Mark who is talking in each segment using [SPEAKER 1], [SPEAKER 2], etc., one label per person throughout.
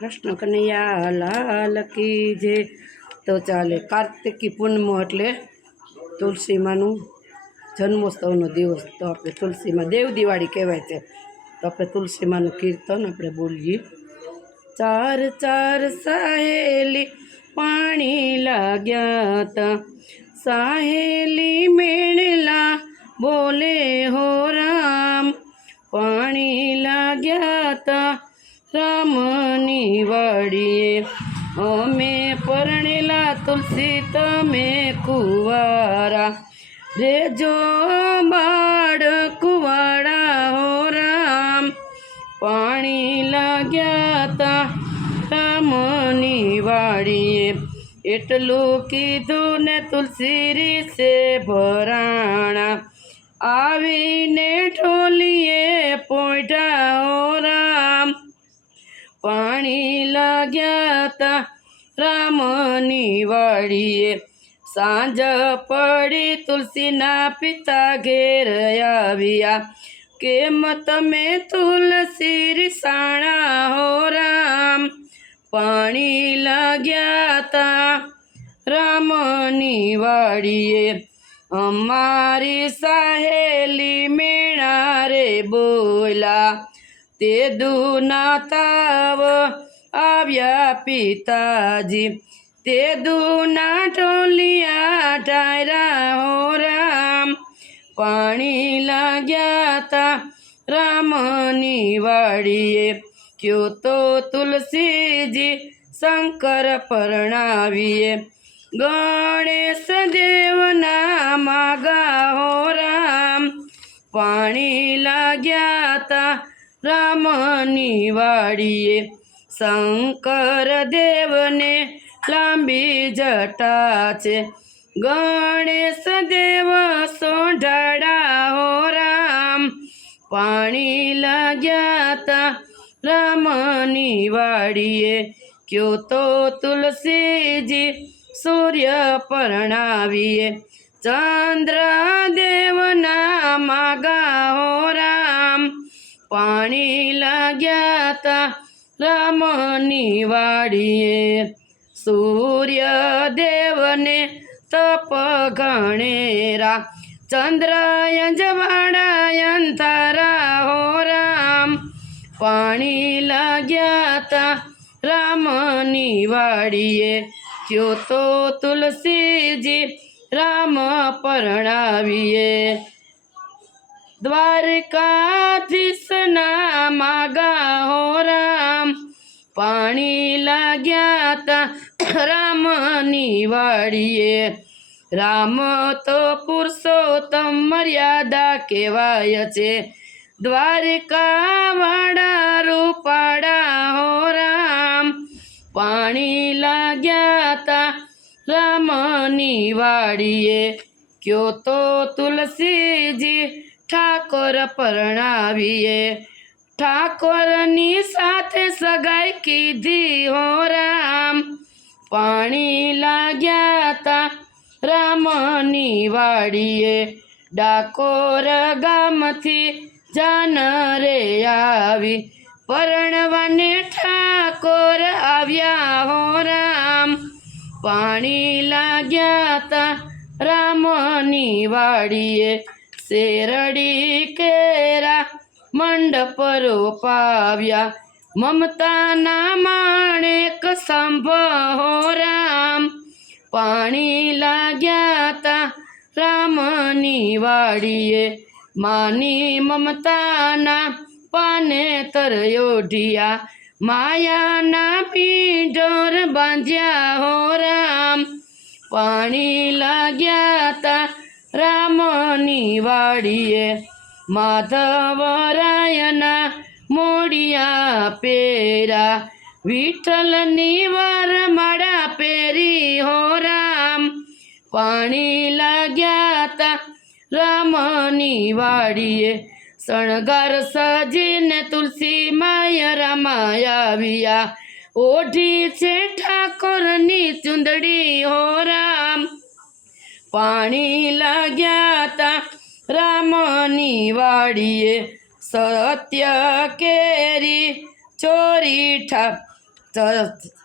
[SPEAKER 1] કૃષ્ણ કનૈયા, લાલ કી જે. તો ચાલે, કાર્તિકી પૂનમો એટલે તુલસીમાનું જન્મોત્સવનો દિવસ. તો આપણે તુલસીમાં દેવ દિવાળી કહેવાય છે. તો આપણે તુલસીમાનું કીર્તન આપણે બોલીએ. ચાર ચાર સહેલી પાણી લાગ્યા તા. સાહેલી મેળલા બોલે હો રામ. પાણી લાગ્યા તા. રામની વાડીએ અમે પરણેલા તુલસી તમે કુવારા. રેજો બાળ કુવાડા હો રામ. પાણી લાગ્યા તા રામની વાડીએ. એટલું કીધું ને તુલસી રીસે ભરાણા. આવીને ઢોલીએ પોઢાઓ પાણી લાગ્યા તા રામની વાડીએ સાંજ પડી તુલસીના પિતા ઘેર આવ્યા. કેમ તમે તુલસી રીસાણા હો રામ? પાણી લાગ્યા તા રામની વાડીએ અમારી સહેલી મેણા રે બોલા તે દુના તાવ આવ્યા પિતાજી. તે દુના ટોલિયા ટાયરા હો રામ. પાણી લાગ્યા તા રામની વાડીએ. ક્યો તો તુલસીજી શંકર પરણાવીએ. ગણેશ દેવના માગા હો રામ. પાણી લાગ્યા રામની વાડીએ શંકર દેવને લાંબી જટા છે. ગણેશ દેવ સોઢાડા હો રામ. પાણી લાગ્યા તા રામની વાડીએ ક્યો તો તુલસીજી સૂર્ય પરણાવીએ. ચંદ્ર દેવના માગા હો પાણી લાગ્યા તા રામની વાડીએ. સૂર્ય દેવને તપ ગણેરા. ચંદ્ર યજવાડા હો રામ. પાણી લાગ્યા તા રામની વાડીએ. ક્યો તો તુલસીજી રામ પરણાવીએ. દ્વારકાધીશના રામની વાડીએ. રામ તો પુરુષોત્તમ મર્યાદા કહેવાય છે. દ્વારકા વાડા રૂપાડા હો રામ. પાણી લાગ્યા તા રામની વાડીએ. ક્યો તો તુલસીજી ઠાકોર પરણાવીએ. ઠાકોરની સાથે સગાઈ કીધી હો રામ. પાણી લાગ્યા તા રામની વાડીએ ડાકોર ગામથી જાન રે આવી. પરણવાને ઠાકોર આવ્યા હો રામ. પાણી લાગ્યા તા રામની વાડીએ શેરડી કેરા મંડપ રોપાવ્યા. મમતાના માણેક સંભો રામ. પાણી લાગ્યા તા રામની વાડીએ. માની મમતાના પાને તરયોઢિયા માયાના પીઢોર બાંધ્યા હો રામ. પાણી લાગ્યા તા રામની વાડીએ. માધવરાયના મોડિયા પેરા વિઠ્ઠલની વરમાળા પેરી હો રામ. પાણી લાગ્યા તા રામની વાડીએ, શણગાર સજીને તુલસી માય રમાયા આવ્યા. ઓઢી છે ઠાકોરની ચુંદડી હો રામ. પાણી લાગ્યા તા રામની વાડીએ સત્ય કેરી ચોરી ઠા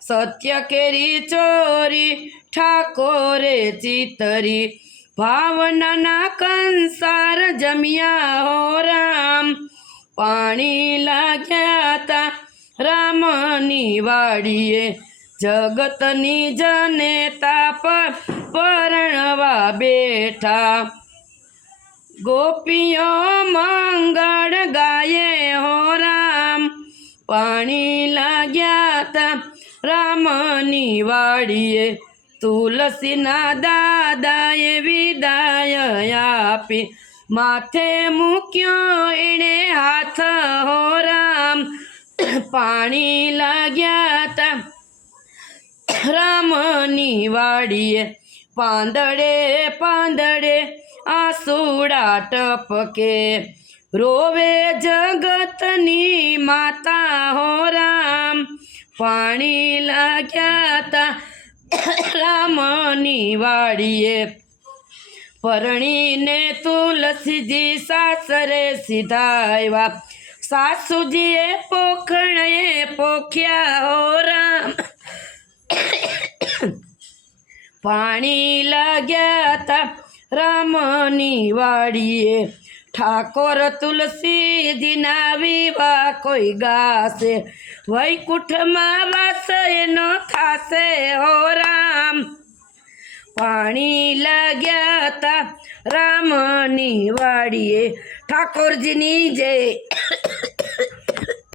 [SPEAKER 1] સત્ય કેરી ચોરી ઠાકોરે ચિતરી. ભાવનાના કંસાર જમ્યા હો રામ. પાણી લાગ્યા તા રામની વાડીએ. જગતની જનેતા પર પરણવા બેઠા. ગોપીઓ મંગળ ગાયે હો રામ. પાણી લાગ્યા તા રામની વાડીએ. તુલસીના દાદાએ વિદાય આપી. માથે મૂક્યો એણે હાથ હો રામ. પાણી લાગ્યા તા રામની વાડીએ. પાંદડે પાંદડે આસુડા ટપકે. રોવે જગતની માતા હો રામ. પાણી લાગ્યા તા રામની વાડીએ. પરણીને તુલસીજી સાસરે સીધા સાસુજીએ પોખણે પોખ્યા હો રામ. પાણી લાગ્યા તા રામની વાડીએ ઠાકોર તુલસીજીના વિવા કોઈ ગાશે. વૈકુંઠમાં વાસ એનો થાશે, હો રામ. પાણી લાગ્યા તા રામની વાડીએ. ઠાકોરજીની જય